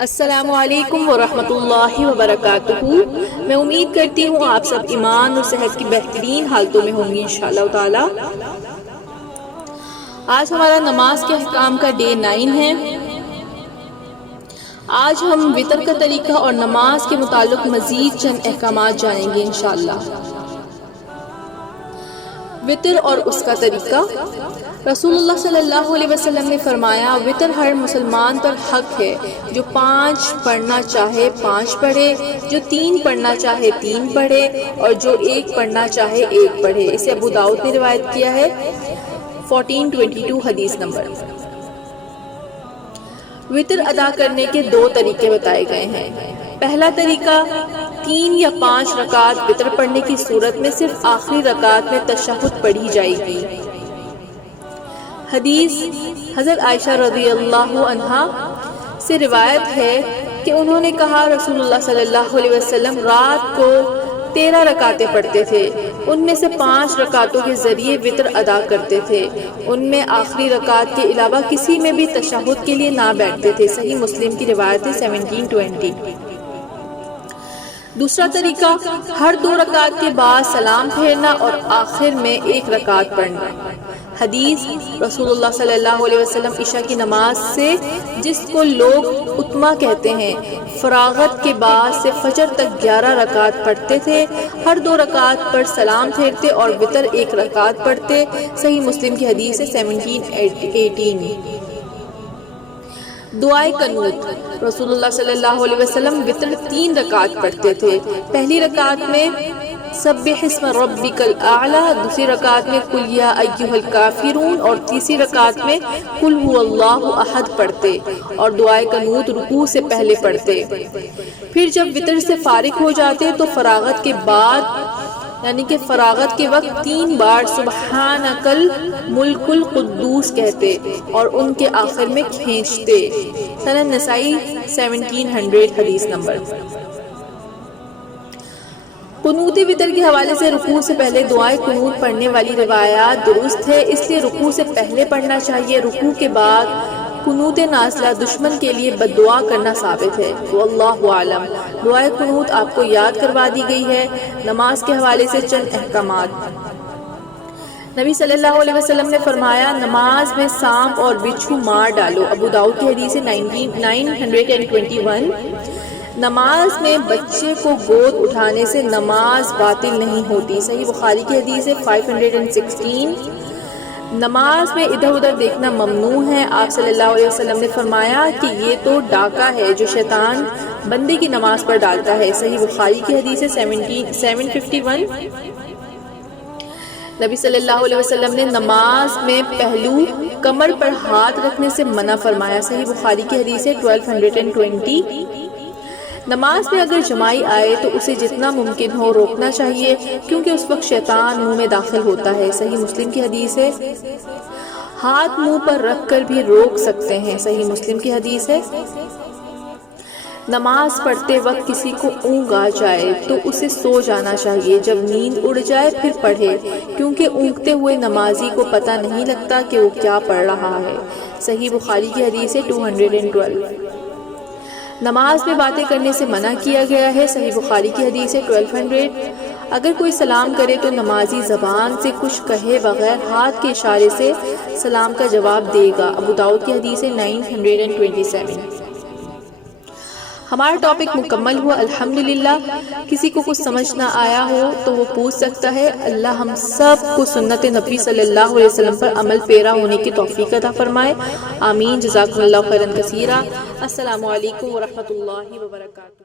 السلام علیکم ورحمۃ اللہ وبرکاتہ۔ میں امید کرتی ہوں آپ سب ایمان اور صحت کی بہترین حالتوں میں ہوں گی انشاءاللہ تعالی۔ آج ہمارا نماز کے احکام کا ڈے 9 ہے۔ آج ہم وطر کا طریقہ اور نماز کے متعلق مزید چند احکامات جانیں گے انشاءاللہ۔ وطر اور اس کا طریقہ۔ رسول اللہ صلی اللہ علیہ وسلم نے فرمایا، وطر ہر مسلمان پر حق ہے، جو 5 پڑھنا چاہے 5 پڑھے، جو 3 پڑھنا چاہے 3 پڑھے، اور جو 1 پڑھنا چاہے 1 پڑھے۔ اسے ابو داؤد نے روایت کیا ہے، 1422 حدیث نمبر۔ وطر ادا کرنے کے 2 طریقے بتائے گئے ہیں۔ پہلا طریقہ، 3 یا 5 رکعت وطر پڑھنے کی صورت میں صرف آخری رکعت میں تشہد پڑھی جائے گی۔ حدیث حضرت عائشہ رضی اللہ عنہا سے روایت ہے کہ انہوں نے کہا، رسول اللہ صلی اللہ علیہ وسلم رات کو 13 رکعتیں پڑھتے تھے، ان میں سے 5 رکعتوں کے ذریعے وطر ادا کرتے تھے، ان میں آخری رکعت کے علاوہ کسی میں بھی تشہد کے لیے نہ بیٹھتے تھے۔ صحیح مسلم کی روایت ہے 1720۔ دوسرا طریقہ، ہر 2 رکعت کے بعد سلام پھیرنا اور آخر میں 1 رکعت پڑھنا۔ حدیث رسول اللہ صلی اللہ علیہ وسلم عشاء کی نماز سے، جس کو لوگ اتما کہتے ہیں، فراغت کے بعد سے فجر تک 11 رکعت پڑھتے تھے، ہر 2 رکعت پر سلام پھیرتے اور وطر 1 رکعت پڑھتے۔ صحیح مسلم کی حدیث ہے 1718۔ دعائے قنوت۔ رسول اللہ صلی اللہ علیہ وسلم وطر 3 رکعت پڑھتے تھے۔ پہلی رکعت میں سبح اسم ربک الاعلی، دوسری رکعت میں قل یا ایھا الکافرون، اور تیسری رکعت میں قل ھو اللہ احد پڑھتے، اور دعائے قنوت رکوع سے پہلے پڑھتے۔ پھر جب وطر سے فارغ ہو جاتے تو فراغت کے بعد یعنی کہ فراغت کے وقت 3 بار سبحانک الملک القدوس کہتے اور ان کے آخر میں کھینچتے۔ سنن نسائی 1700 حدیث نمبر۔ قنوت وطر کے حوالے سے رکوع سے پہلے دعائے قنوت پڑھنے والی روایات درست ہے، اس لیے رکوع سے پہلے پڑھنا چاہیے۔ رکوع کے بعد قنوت نازلہ دشمن کے لیے بد دعا کرنا ثابت ہے۔ واللہ اعلم۔ دعائے قنوت آپ کو یاد کروا دی گئی ہے۔ نماز کے حوالے سے چند احکامات۔ نبی صلی اللہ علیہ وسلم نے فرمایا، نماز میں سانپ اور بچھو مار ڈالو۔ ابو داؤد کی حدیث 921۔ نماز میں بچے کو گود اٹھانے سے نماز باطل نہیں ہوتی۔ صحیح بخاری کی حدیث ہے 516۔ نماز میں ادھر ادھر دیکھنا ممنوع ہے۔ آپ صلی اللہ علیہ وسلم نے فرمایا کہ یہ تو ڈاکہ ہے جو شیطان بندے کی نماز پر ڈالتا ہے۔ صحیح بخاری کی حدیث ہے 751۔ نبی صلی اللہ علیہ وسلم نے نماز میں پہلو کمر پر ہاتھ رکھنے سے منع فرمایا۔ صحیح بخاری کی حدیث ہے 1220۔ نماز میں اگر جمائی آئے تو اسے جتنا ممکن ہو روکنا چاہیے، کیونکہ اس وقت شیطان منہ میں داخل ہوتا ہے۔ صحیح مسلم کی حدیث ہے۔ ہاتھ منہ پر رکھ کر بھی روک سکتے ہیں۔ صحیح مسلم کی حدیث ہے۔ نماز پڑھتے وقت کسی کو اونگ آ جائے تو اسے سو جانا چاہیے، جب نیند اڑ جائے پھر پڑھے، کیونکہ اونگتے ہوئے نمازی کو پتہ نہیں لگتا کہ وہ کیا پڑھ رہا ہے۔ صحیح بخاری کی حدیث ہے 212۔ نماز میں باتیں کرنے سے منع کیا گیا ہے۔ صحیح بخاری کی حدیث ہے 1200۔ اگر کوئی سلام کرے تو نمازی زبان سے کچھ کہے بغیر ہاتھ کے اشارے سے سلام کا جواب دے گا۔ ابو داؤد کی حدیث ہے 927۔ ہمارا ٹاپک مکمل ہوا الحمدللہ۔ کسی کو کچھ سمجھ نہ آیا ہو تو وہ پوچھ سکتا ہے۔ اللہ ہم سب کو سنت نبی صلی اللہ علیہ وسلم پر عمل پیرا ہونے کی توفیق عطا فرمائے، آمین۔ جزاکم اللہ خیرا کثیرا۔ السلام علیکم ورحمۃ اللہ وبرکاتہ۔